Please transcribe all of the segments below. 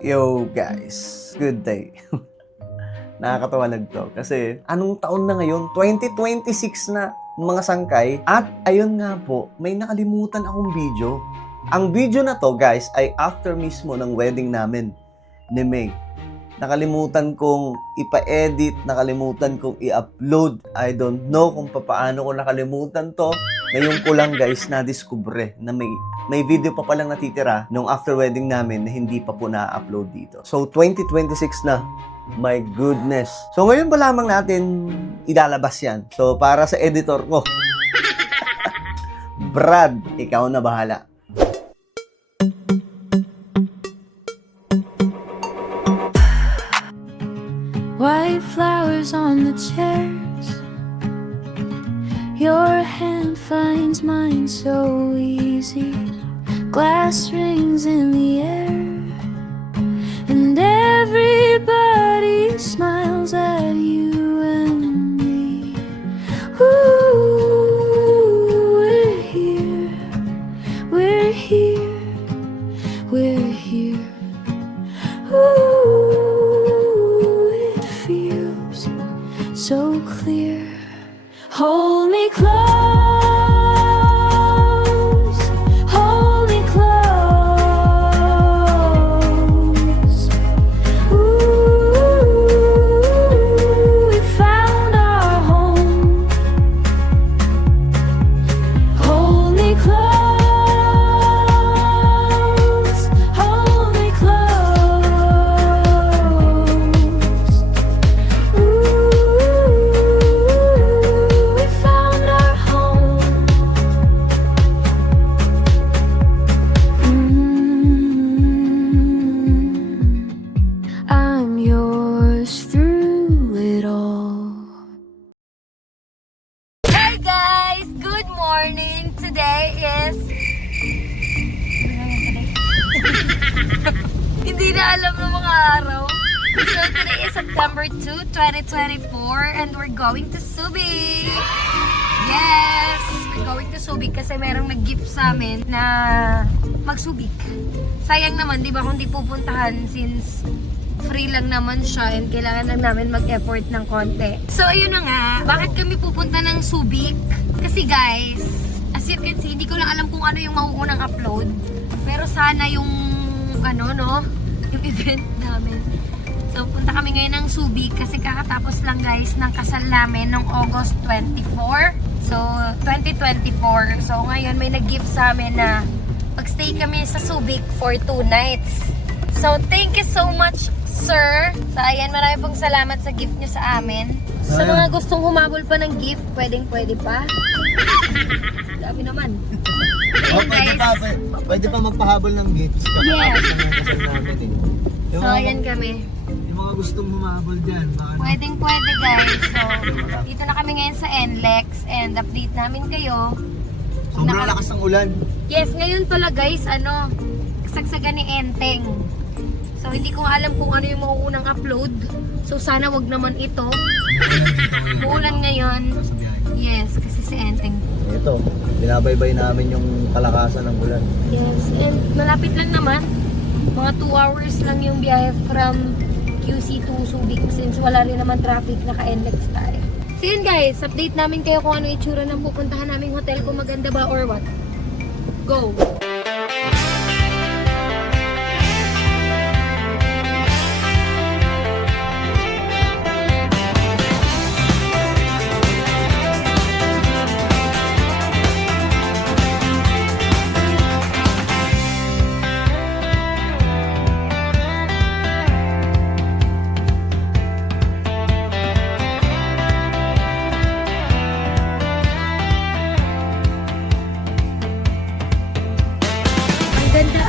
Yo guys, good day. Nakakatawalag to kasi anong taon na ngayon? 2026 na mga sangkay. At ayun nga po, may nakalimutan akong video. Ang video na to guys ay after mismo ng wedding namin ni May. Nakalimutan kong ipa-edit, nakalimutan kong i-upload. I don't know kung paano ko nakalimutan to. Ngayon ko lang guys na-discover na may video pa palang natitira nung after wedding namin na hindi pa po na-upload dito. So 2026 na. My goodness. So ngayon pa lamang natin ilalabas yan. So para sa editor ko, Brad, ikaw na bahala. White flowers on the chairs. Your hand finds mine so easy. Glass rings in the air, and everybody smiles at you and me. Ooh, we're here, we're here, we're here. Ooh, it feels so clear. Hold me close, hold me close. Ooh, we found our home. Hold me close, hold me close. Ooh, we found our home. I'm yours through it all. Hi guys! Good morning! Today is... Hindi na alam ng mga araw. So today is September 2, 2024 and we're going to Subic! Yes! We're going to Subic kasi merong nag-gift sa amin na mag-Subic. Sayang naman, di ba, kung di pupuntahan since free lang naman siya and kailangan lang namin mag-effort ng konti. So, ayun na nga. Bakit kami pupunta ng Subic? Kasi guys, as you can see, hindi ko lang alam kung ano yung mauunang upload. Pero sana yung, ano, no? Yung event namin. So, punta kami ngayon ng Subic kasi kakatapos lang guys ng kasal namin noong August 24. So, 2024. So, ngayon may nag-gift sa amin na pag-stay kami sa Subic for 2 nights. So, thank you so much, sir. So, ayan, marami pong salamat sa gift nyo sa amin. Sa mga gustong humabol pa ng gift, pwede pa. Grabe naman. Oh, Ayun, guys. pwede pa magpahabol ng gifts. Yes. Kasal namin eh. Yung So, mga- ayan kami. Yung mga gustong humahabol dyan. Baka Pwede guys. So, dito na kami ngayon sa NLEX and update namin kayo. sobrang lakas ng ulan. Yes, ngayon pala guys, kasagsagan ni Enteng. So, hindi ko alam kung ano yung mauunang upload. So, sana wag naman ito. Muulan ngayon. Sa biyahe. Yes, kasi si Enteng. Ito, binabaybay namin yung kalakasan ng ulan. Yes, and malapit lang naman. Mga 2 hours lang yung biyahe from QC to Subic since wala rin naman traffic, naka-NLEX tayo. So yun guys, update namin kayo kung ano itsura ng pupuntahan naming hotel, kung maganda ba or what. Go! Ang ganda.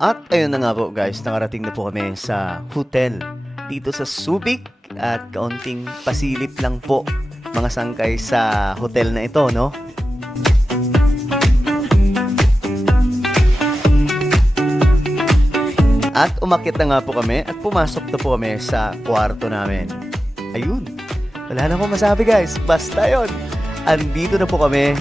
At ayun na nga po guys, nakarating na po kami sa hotel dito sa Subic at kaunting pasilip lang po mga sangkay sa hotel na ito, no? At umakyat na nga po kami at pumasok na po kami sa kwarto namin. Ayun. Wala na akong masabi guys. Basta yun. Andito na po kami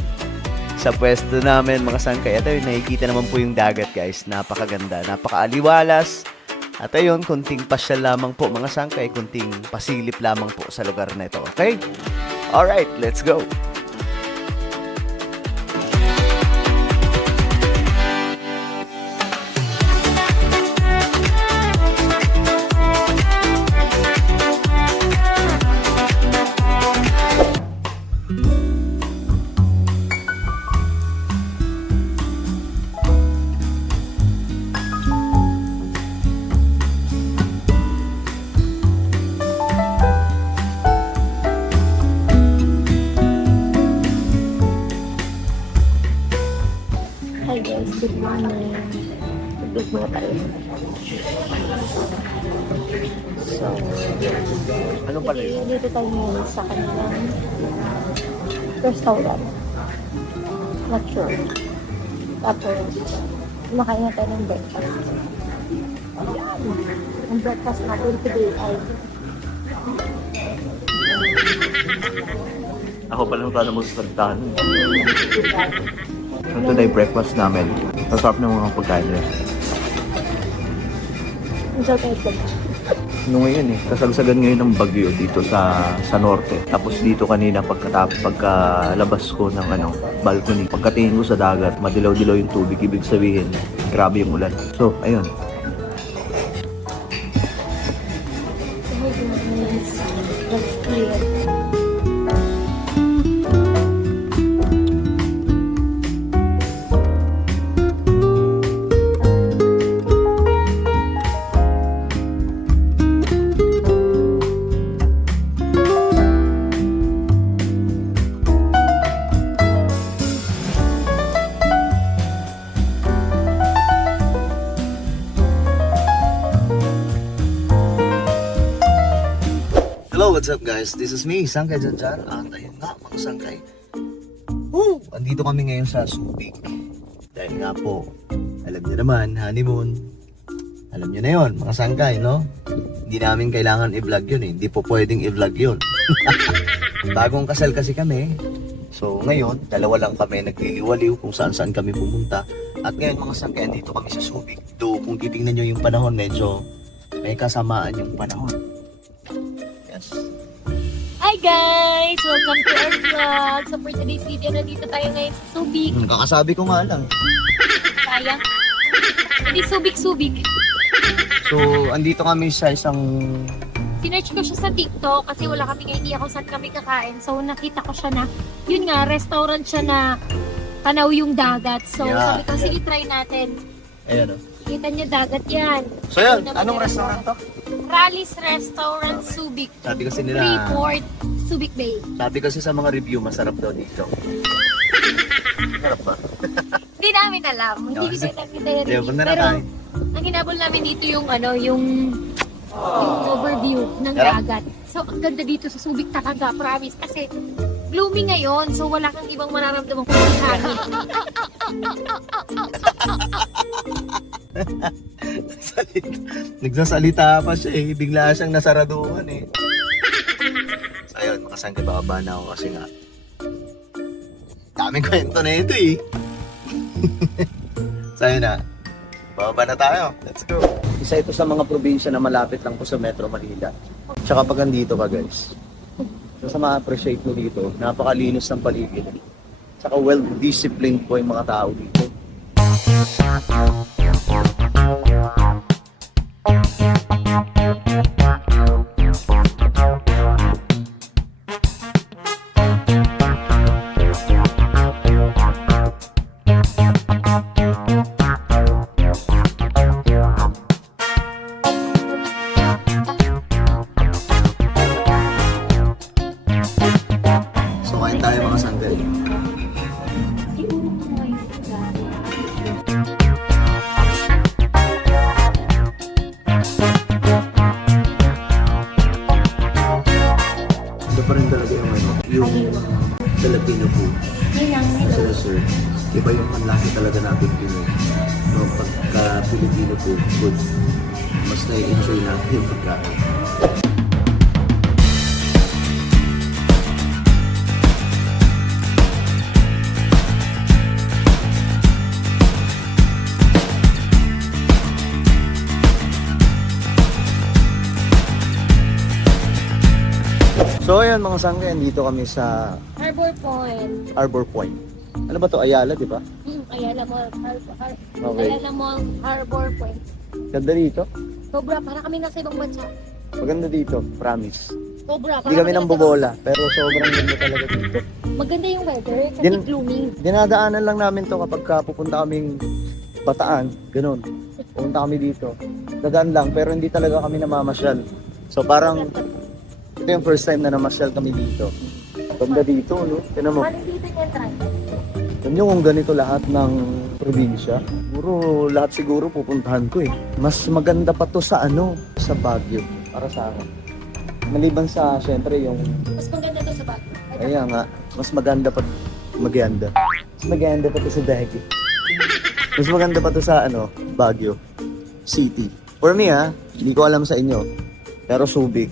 sa pwesto namin mga sangkay. At ayun, nakikita naman po yung dagat guys. Napakaganda. Napakaaliwalas. At ayun, kunting pasyal lamang po mga sangkay. Kunting pasilip lamang po sa lugar na ito. Okay? Alright, let's go. Hi guys, good morning. Good mga tayo. So, Ano pala yun? dito tayo ngayon sa kanilang restaurant. Not sure. Tapos, kumakain na tayo ng breakfast. Ayan. Ang breakfast natin today ay Ako pala nung paano magsasalita. Ito na yung breakfast namin. Masarap ng mga pagkain nila. ang sarap ng ito. Ano ngayon kasagsagan ngayon ng bagyo dito sa norte. Tapos dito kanina pagkalabas ko ng balcony. Pagkatingin ko sa dagat, madilaw-dilaw yung tubig. Ibig sabihin, grabe yung ulan. So, ayun. So, hi guys. Let's clear. Hello, what's up guys? This is me, Sangkay Janjan. At ayun nga, mga sangkay. Woo! Andito kami ngayon sa Subic. Dahil nga po, alam niyo naman, honeymoon. Alam niyo na yon, mga sangkay, no? Hindi namin kailangan i-vlog yun eh. Hindi po pwedeng i-vlog yun. Bagong kasal kasi kami. So ngayon, dalawa lang kami nagliliwaliw kung saan-saan kami pumunta. At ngayon mga sangkay, andito kami sa Subic. Though kung titingnan nyo yung panahon, medyo may kasamaan yung panahon. Yes. Hi guys! Welcome to our vlog. So for today's video, nandito tayo ngayon sa Subic. Nakakasabi ko nga lang. Sayang. Hindi Subic. So, andito kami sa isang... Sinearch ko siya sa TikTok kasi wala kami idea kung saan kami kakain. So nakita ko siya na, yun nga, restaurant siya na tanaw yung dagat. So Yeah. sabi ko, sige try natin. Ayan o. Kita niyo dagat yan. So yun, Ito naman anong yung restaurant to? Rally's Restaurant Subic. Sabi kasi nila, Freeport, Subic Bay. sabi kasi sa mga review, masarap daw dito. Masarap ba? Hindi namin alam. Hindi Okay. kita namin tayo Kaya punta na Pero tayo. ang hinabol namin dito yung yung overview ng Tara. dagat. So ang ganda dito sa Subic talaga, promise. Kasi gloomy ngayon, so wala kang ibang mararamdaman kung hangin. Nagsasalita pa siya eh. Bigla siyang nasaraduhan eh. So ayun, makasangkay bababa na ako kasi nga. Daming kwento na ito eh. So ayun na. Bababa na tayo. Let's go. Isa ito sa mga probinsya na malapit lang po sa Metro Manila. Tsaka pag andito ka guys. So sa ma-appreciate mo dito, napakalinis ng paligid. Tsaka well-disciplined po yung mga tao dito. So kain tayo mga sandali. sir, iba yung panlasa talaga natin Pinoy. No, pagka Filipino food, mas na-enjoy natin yung pagkain. So ayan mga sangre, dito kami sa Harbor Point. Arbor Point. Ano ba to? Ayala, di ba? Ayala Mall. Okay. Ayala Mall, Harbor Point. Ganda dito. Sobra, para kami nasa ibang bansa. Maganda dito, promise. Sobra. Hindi kami nang bobola, pero sobrang ganda talaga dito. Maganda yung weather kasi Din- gloomy. Dinadaanan lang namin to kapag pupunta kaming Bataan, ganun. Pupunta kami dito. Dadaan lang, pero hindi talaga kami namamasyal. So parang, ito yung first time na namasyal kami dito. Ganda dito, no? Tinan mo. Ano dito niyan, Tran? Alam nyo kung ganito lahat ng probinsya, lahat siguro pupuntahan ko eh. Mas maganda pa to sa sa Baguio, para sa akin. Maliban sa, syempre, yung, Mas maganda to sa Baguio. kaya nga, mas maganda pa, Mas maganda pa to sa Baguio. Mas maganda pa to sa, Baguio City. For me hindi ko alam sa inyo, pero Subic,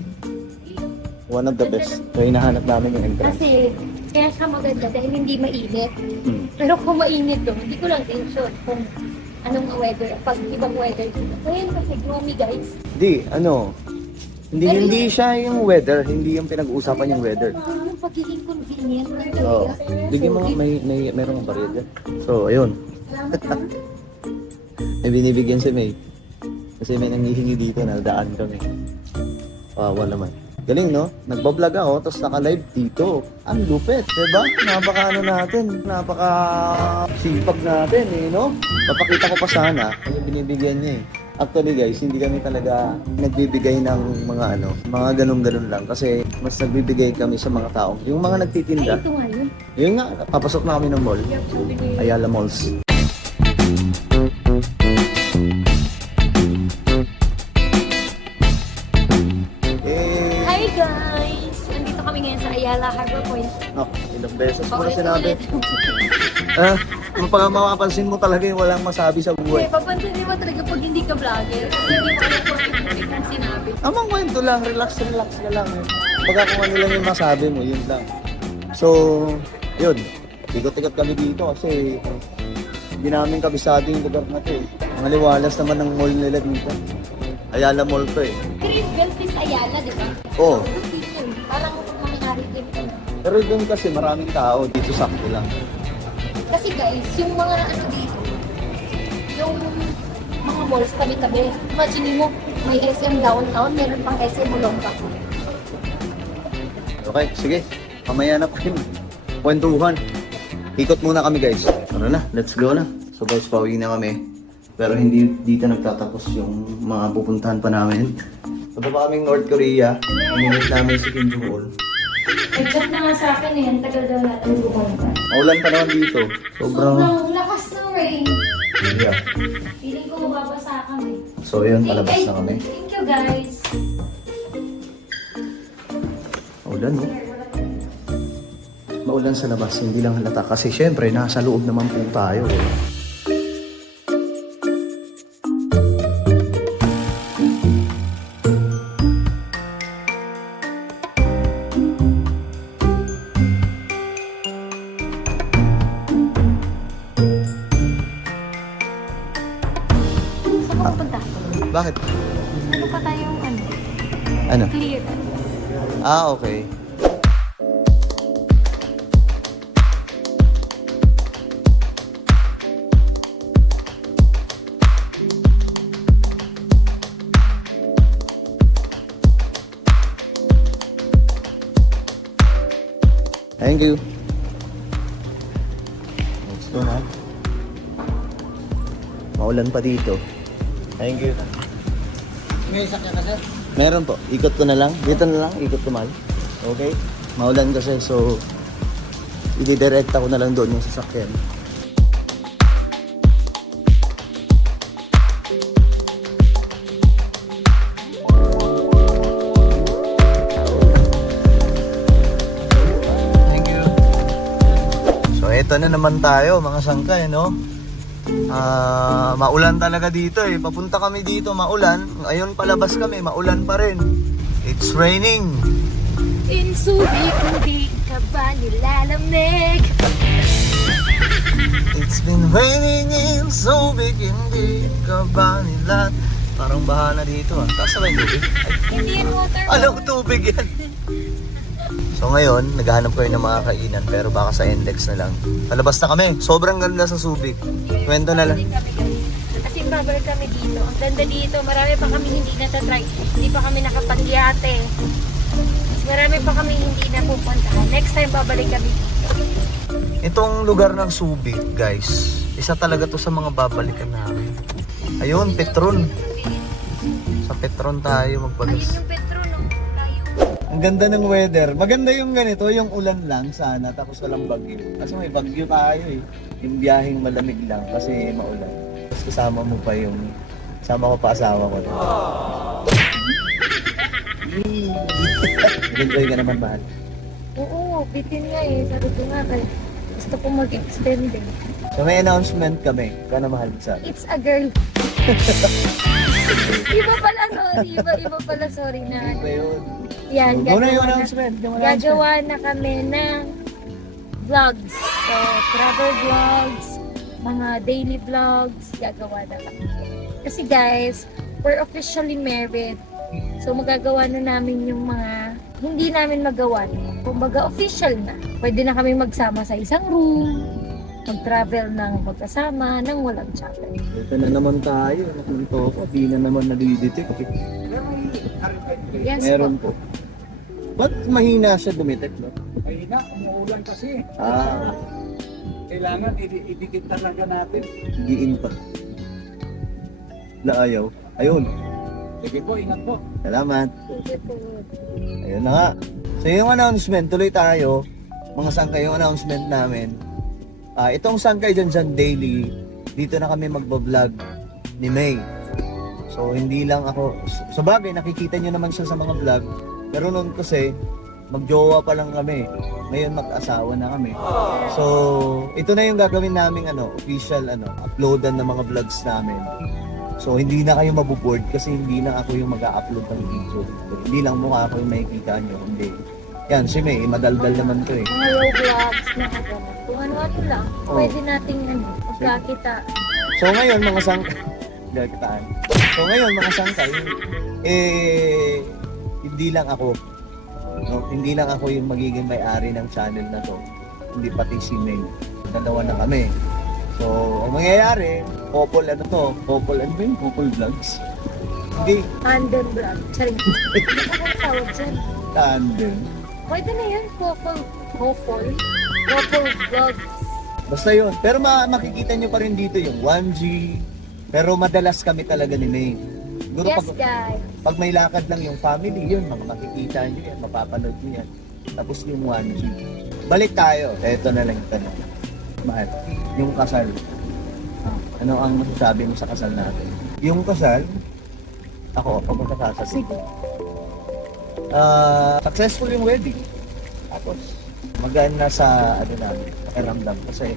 one of the best. So, hinahanap namin yung entrance. Kasi, kaya siya maganda dahil hindi mainit. Hmm. Pero kung mainit doon, hindi ko lang din sure kung anong weather, pag ibang weather dito. Ngayon kasi gloomy, guys. Hindi siya yung weather, hindi yung pinag-uusapan yung weather. Yung pagiging convenient. Oo. Bigyan mo, meron kang baril dyan. So, ayun. May binibigyan si May. Kasi may nangihingi dito na daan kami. Wawa naman. Galing, no? Nagbablog ako, tapos naka-live dito. Ang lupit, diba? Napaka-sipag natin, no? Papakita ko pa sana yung binibigyan niya, Actually, guys, hindi kami talaga nagbibigay ng mga ganun-ganun lang. Kasi mas nagbibigay kami sa mga tao. Yung mga nagtitinda, Ay, ito nga yun. yun nga, papasok na kami ng mall. Ayala Malls. Hi, guys! Nandito kami ngayon sa Ayala Harbor Point. Ilang beses mo na Paulit-ulit. sinabi. Kapag mapapansin mo talaga yung walang masabi sa Hindi, buhay. papansin mo talaga pag hindi ka vlogger. Kasi hindi mo alam kung ano yung sinabi. Amang kwento lang, relax ka lang. Baga kung ano lang yung masabi mo, yun lang. So, yun. Ikot-ikot kami dito kasi hindi namin kabisado yung lugar na to. Mga liwalas naman ng mall nila dito. Ayala Mall to Greenbelt is Ayala, di ba? Oo. Dito, parang mangyari din ko. Pero doon kasi maraming tao, dito sakto lang. Kasi guys, yung mga ano dito, yung mga malls tabi-tabi. Imagine mo, may SM downtown, meron pang SM Olongga. Okay, sige. Mamaya na pa yun. Kwentuhan. Ikot muna kami guys. Tara na, let's go na. So guys, pauwi na kami. Pero hindi dito nagtatapos yung mga pupuntahan pa namin. Punta pa kaming North Korea. Minit namin si Kim Jong-un. Nag-chat na nga sa akin eh, ang tagal daw natin bumunta. Maulan pa naman dito. Sobrang... Sobrang lakas ng rain. Yeah. Feeling ko mababasa kami. So yun, palabas na kami. Thank you guys. Maulan, no? Maulan sa labas, hindi lang halata. Kasi syempre, nasa loob naman po tayo. Saan ka pupunta? Bakit? Ano pa tayong Ano? clear? Okay. Thank you. Let's go na. Maulan pa dito. Thank you. May sakya ka, sir? Meron po. Ikot ko na lang. Dito na lang. Ikot ko mal. Okay? Maulan kasi so i-direkta ko na lang doon yung sasakyan. Eto na naman tayo mga sangkay, no? Maulan talaga dito eh. Papunta kami dito, maulan. Ngayon palabas kami, maulan pa rin. It's raining. In Subic, hindi ka ba nilalamig? It's been raining in Subic, hindi ka ba nila... Parang bahala dito ah. Tapos sabay tubig. Hindi yan water. Anong tubig yan? So ngayon, naghahanap kayo ng mga kainan pero baka sa index na lang. Palabas na kami. Sobrang ganda sa Subic. Kwento na lang. Kasi babalik kami dito. Ang ganda dito. Marami pa kami hindi natatry. Hindi pa kami nakapagyate. Marami pa kami hindi napupuntahan. Next time babalik kami dito. Itong lugar ng Subic, guys, isa talaga to sa mga babalikan namin. Ayun, Petron. Sa Petron tayo Ayun magbagas. yung Petro, no? Tayo. Ang ganda ng weather. Maganda yung ganito, yung ulan lang sana tapos walang bagyo. Kasi may bagyo tayo eh. Yung biyaheng malamig lang kasi maulan. Tapos kasama mo pa yung... Kasama ko pa asawa ko. Enjoy ka naman, mahal. Oo, bitin nga eh. Sabi ko nga kay gusto ko mag-extend eh. So may announcement kami. Ikaw na mahal sa akin. It's a girl. Iba pala, sorry. Iba pala, sorry na. Iba yun. Yan, Go na yung gagawa na, announcement. gagawa na kami ng vlogs. So, travel vlogs, mga daily vlogs, gagawa na kami. Kasi guys, we're officially married. So, magagawa na namin yung mga hindi namin magawa. Kumbaga, official na. Pwede na kami magsama sa isang room, mag-travel ng magkasama, nang walang chapel. Ito na naman tayo. Nakunto ko. Di na naman nadidetect. Yes Meron po. po. Ba't mahina siya dumidetect, no? Mahina, umuulan kasi. Ah, Kailangan idikit talaga natin. diin pa. Laayaw. Ayun. Sige po, ingat po. Salamat. Sige po. Ayun na nga. So yung announcement, tuloy tayo. Mga sangkay yung announcement namin. Itong Sangkay Dyan Daily, dito na kami magbablog ni May. So hindi lang ako, sa bagay nakikita nyo naman siya sa mga vlog, pero noon kasi magjowa pa lang kami. Ngayon mag-asawa na kami. So ito na yung gagawin naming official uploadan ng mga vlogs namin. So hindi na kayo mabuboard kasi hindi lang ako yung mag-a-upload ng video. Hindi lang mukha ako yung makikita nyo. Hindi. Yan, si May, madaldal naman to eh. Mga low vlogs na kagano. Kung ano-ano lang, Oh. pwede nating magkakita. So ngayon mga sangkay, gakitaan. So ngayon mga sangkay, hindi lang ako. No? Hindi lang ako yung magiging may-ari ng channel na to. Hindi pati si May. Dalawa na kami. So, ang mangyayari, couple couple vlogs. Hindi, Tandem vlog. Charing. Ano ka tawag dyan? tandem. Pwede na yan, couple vlogs. Basta yun. Pero makikita nyo pa rin dito yung 1G. Pero madalas kami talaga ni May. Siguro Yes, guys. pag may lakad lang yung family, yun, makikita nyo yan, mapapanood nyo yan. Tapos yung 1G. Balik tayo. Ito na lang yung tanong. Mahal, yung kasal. Ano ang masasabi mo sa kasal natin? Yung kasal, ako magsasabi. Sige. Successful yung wedding. Tapos, magaan na sa namin, pakiramdam. Kasi,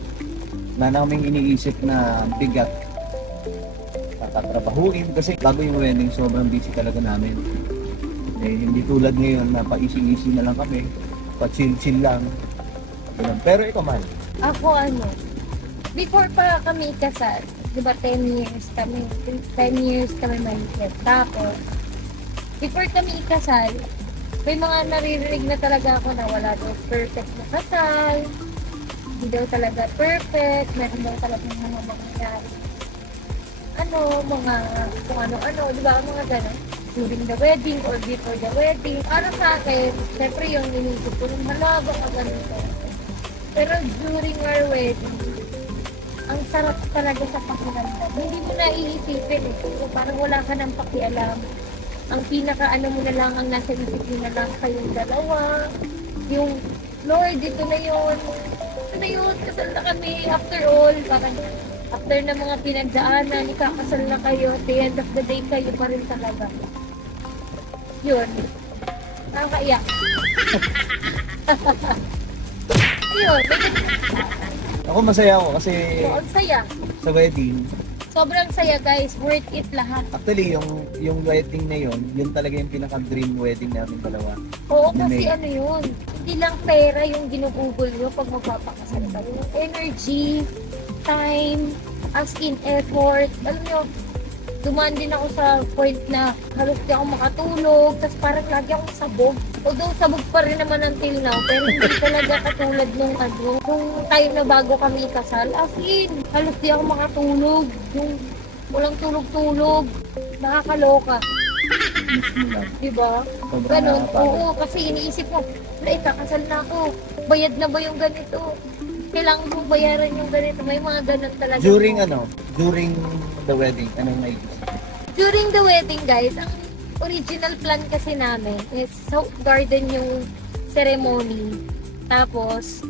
na naming iniisip na bigat tatrabahuin kasi bago yung wedding sobrang busy talaga namin. Hindi tulad ngayon na pa-easy-easy na lang kami, pa-chill-chill lang. Ganun. Pero ikaw, mahal. Ako before pa kami kasal, di ba 10 years kami mahigit. Tapos, before kami ikasal, may mga naririnig na talaga ako na wala daw perfect na kasal. Hindi daw talaga perfect. Meron daw talaga mga mangyayari. Mga kung ano-ano, di ba? Mga gano'n. During the wedding or before the wedding. Para sa akin, syempre yung inisip ko, malaga ka ganito. Pero during our wedding, ang sarap talaga sa pakiramdam. Hindi mo na iisipin eh. So, parang wala ka ng pakialam. Ang pinaka-ano mo na lang, ang nasa isip mo na lang kayong dalawa. Yung, Lord, ito na yun. Ito na yun, kasal na kami. After all, parang after na mga pinagdaanan, ikakasal na kayo. At the end of the day, kayo pa rin talaga. Yun. Nakakaiyak. Yun. Ako masaya ako kasi So, ang saya. sa wedding, Sobrang saya guys. Worth it lahat. actually yung wedding na yun talaga yung pinaka-dream wedding namin dalawa. Oo, Na kasi may- ano yun. Hindi lang pera yung ginugugol nyo pag magpapakasal kayo. Energy, time, as in effort. Alam nyo, dumaan din ako sa point na halos di ako makatulog. Tapos parang lagi akong sabog. Although sabog pa rin naman until now. Pero hindi talaga katulad nung time na bago kami kasal. As in, halos di ako makatulog. Yung walang tulog-tulog. Nakakaloka. Diba? Sobrang Ganun, nakakapagod. oo, kasi iniisip ko, kakasal na ako, bayad na ba yung ganito? Kailangan ko bayaran yung ganito, may mga ganun talaga. During the wedding, anong naisip? During the wedding, guys, ang original plan kasi namin is South Garden yung ceremony. Tapos,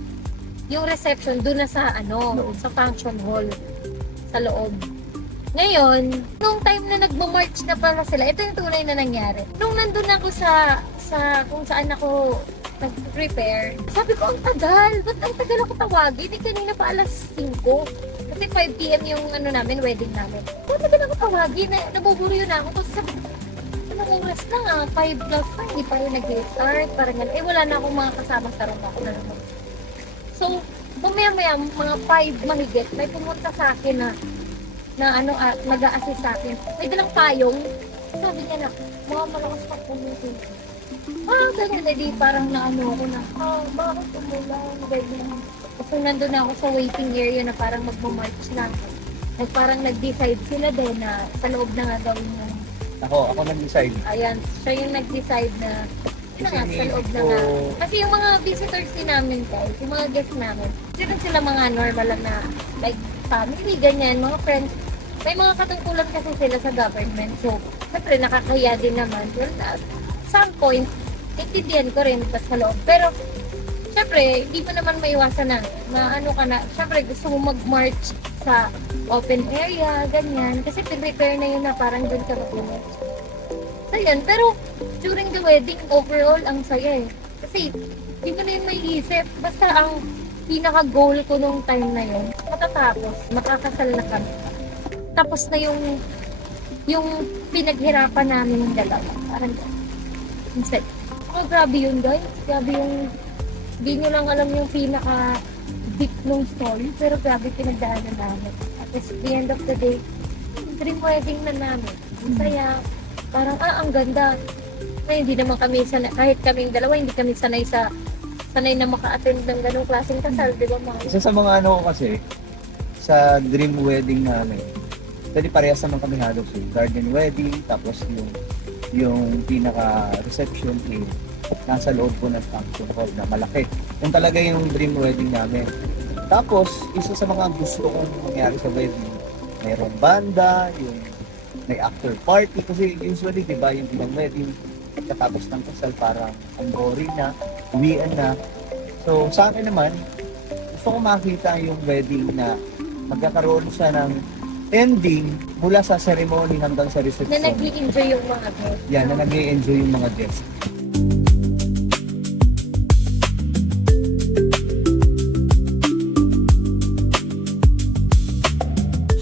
yung reception doon na sa sa function hall sa loob. Ngayon, nung time na nagmo-march na pala sila, ito yung tunay na nangyari. Nung nandun ako sa kung saan ako nag-prepare, sabi ko, ang tagal. Ba't ang tagal ako tawagin? Kanina pa alas 5. Kasi 5 p.m. yung wedding namin. Ba't tagal ako tawagin? Nabuburuyo na ako. Tapos sabi ko, anong oras na nga? 5 plus na. Hindi pa rin nag-start. Parang gano'n. Wala na akong mga kasama sa room ako na naman. So, maya mga 5 mahigit, may pumunta sa akin na nag-a-assist sa akin. May dalang payong. Sabi niya na, mga malakas pa pumutin. Ganyan. Di parang ako na, bakit tumulang? Ganyan. Kasi nandun ako sa waiting area na parang magmamarch na ako. At parang nag-decide sila din na sa loob na nga gawin mo. Ako nag-decide. Ayan, siya yung nag-decide na yun na nga, sa loob na nga. Kasi yung mga visitors din namin guys, yung mga guests namin, hindi rin sila mga normal lang na like family, ganyan, mga friends. May mga katungkulan kasi sila sa government. So, syempre nakakahiya din naman. Well, at some point, intindihan ko rin sa loob. Pero, syempre, hindi mo naman maiwasan na syempre gusto mo mag-march sa open area, ganyan. Kasi prepare na yun na parang doon ka mag-march. So, yun. Pero, during the wedding, overall, ang saya eh. Kasi, hindi mo na yun maiisip. Basta ang pinaka-goal ko nung time na yun, matatapos, makakasal na kami. Tapos na yung pinaghirapan namin yung dalawa. Parang instead. Grabe yun guys. Grabe yung hindi nyo lang alam yung pinaka-deep nung story. Pero grabe pinagdaanan namin. At the end of the day, dream wedding na namin. Masaya. Parang, ang ganda. Ngayon, hindi naman kami kahit kaming dalawa, hindi kami sanay na maka-attend ng ganong klaseng kasal, di ba mga? Isa sa mga ko kasi, sa dream wedding namin, dahil parehas naman kami halos garden wedding, tapos yung pinaka-reception nasa loob po ng function hall na malaki. Yung talaga yung dream wedding namin. Tapos, isa sa mga gusto kong mangyari sa wedding, mayroong banda, yung may after party, kasi usually, di ba, yung ibang wedding, pagkatapos ng kasal, parang ang boring na, uwian na. So, sa akin naman, gusto ko makita yung wedding na magkakaroon siya ng ending mula sa ceremony hanggang sa reception. Na nag-i-enjoy yung mga guests. Yan, na nag-i-enjoy yung mga guests.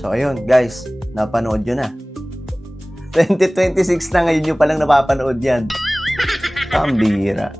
So, ayun, guys, napanood nyo na. 2026 na ngayon nyo palang napapanood yan. Pambira.